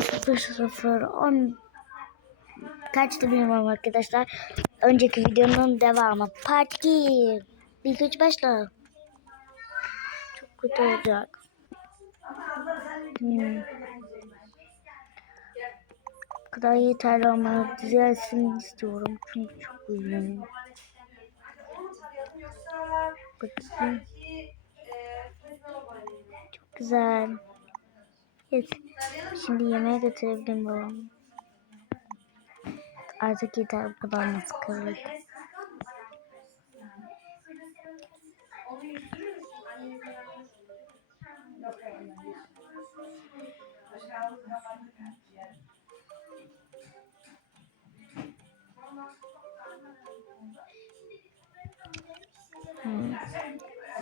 sıfır sıfır on kaçtı bilmiyorum arkadaşlar. Önceki videonun devamı. Part 2. Bir üç başla. Çok kötü olacak. Hmm. Bu kadar yeterli ama düzelsin istiyorum. Çünkü çok üzgünüm. Bakayım. Çok güzel. Evet. Şimdi yemeğe götürebilirim babamı. Artık yeter bu kadar nasıl kalır. Hmm.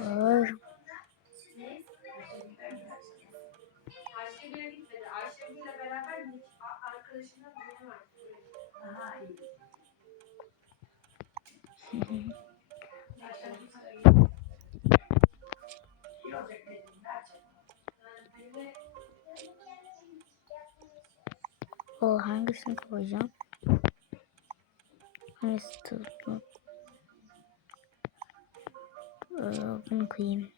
Olur. O hangisini koyacağım? Hangisi tuttu? Ee, bunu koyayım.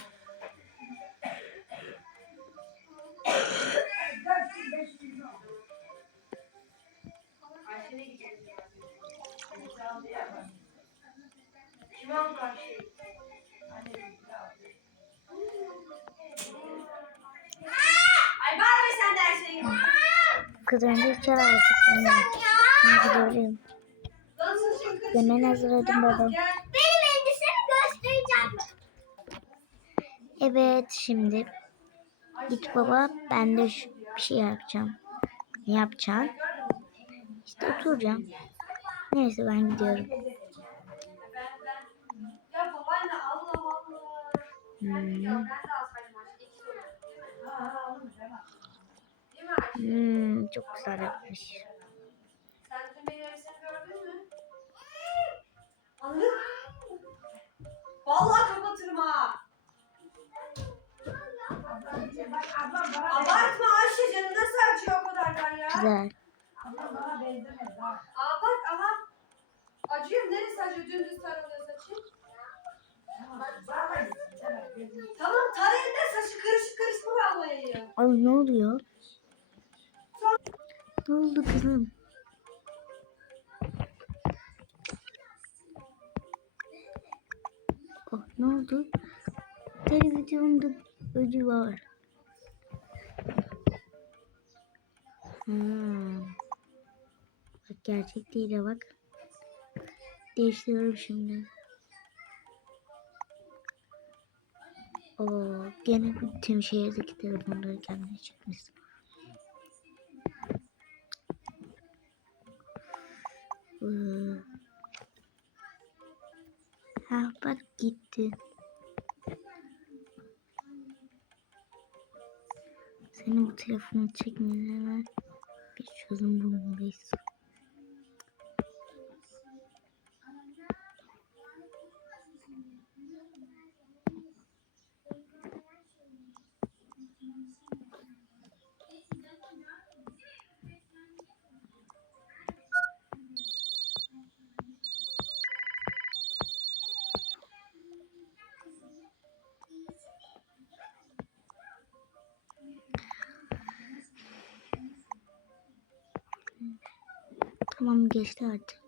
Kız önce içer artık. Ben gidiyorum. Yemeğini hazırladım baba. Gel. Benim elbisemi göstereceğim. Evet şimdi. Git baba ben de şu, bir şey yapacağım. Ne yapacağım? İşte oturacağım. Neyse ben gidiyorum. Hmm. Hmm, çok güzel yapmış. Vallahi kapatırım ha. Abartma Ayşe canım nasıl acıyor o kadardan ya? Güzel. Aa bak aha. Acıyor mu? Neresi acıyor? Dümdüz taralıyor saçın. Tamam tarayın da saçı karışık karışık mı vallahi? Ay ne oluyor? Ne oldu kızım? Oh ne oldu? Televizyonda ödü var. Hmm. Bak gerçek değil ya bak. Değiştiriyorum şimdi. Oo, gene bütün şehirdeki telefonları kendine çekmişsin. Ee, Ha gitti. Senin bu telefonu çekmene bir çözüm bulmalıyız. Tamam geçti artık.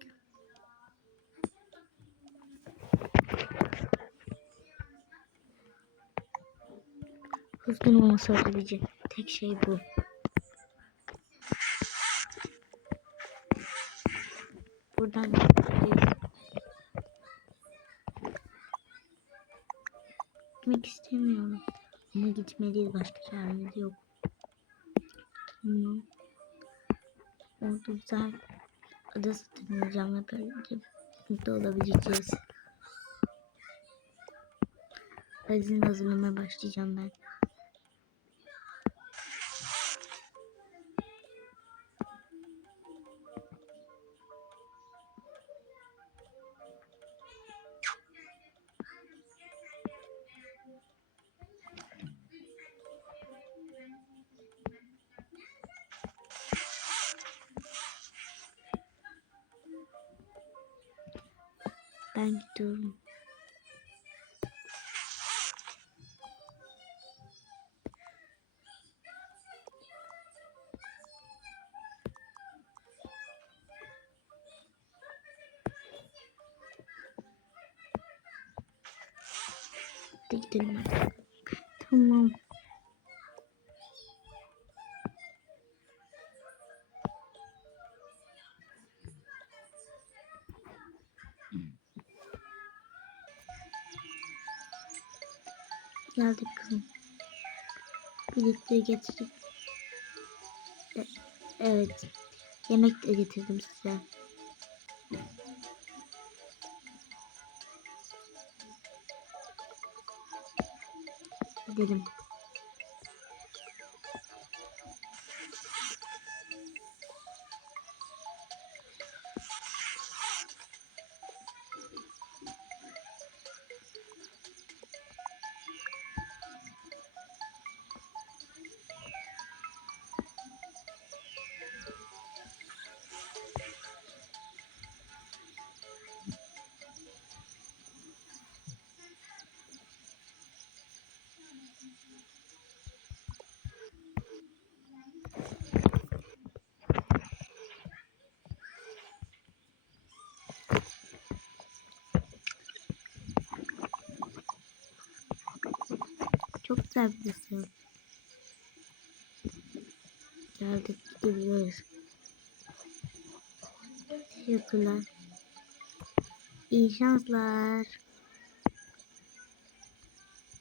Hızlı olması olabilecek tek şey bu. Buradan. Gitmek istemiyorum. Ama gitmeliyiz. Başka çaremiz yok. Tamam. Orada güzel adası dinleyeceğim ve böylece mutlu olabileceğiz. Azin hazırlamaya başlayacağım ben. Ben gidiyorum. Hadi gidelim. Tamam. Geldik kızım. Birlikte getirdik. E- evet. Yemek de getirdim size. Gidelim. Resim. Geldik gidebiliriz. Teşekkürler. İyi şanslar.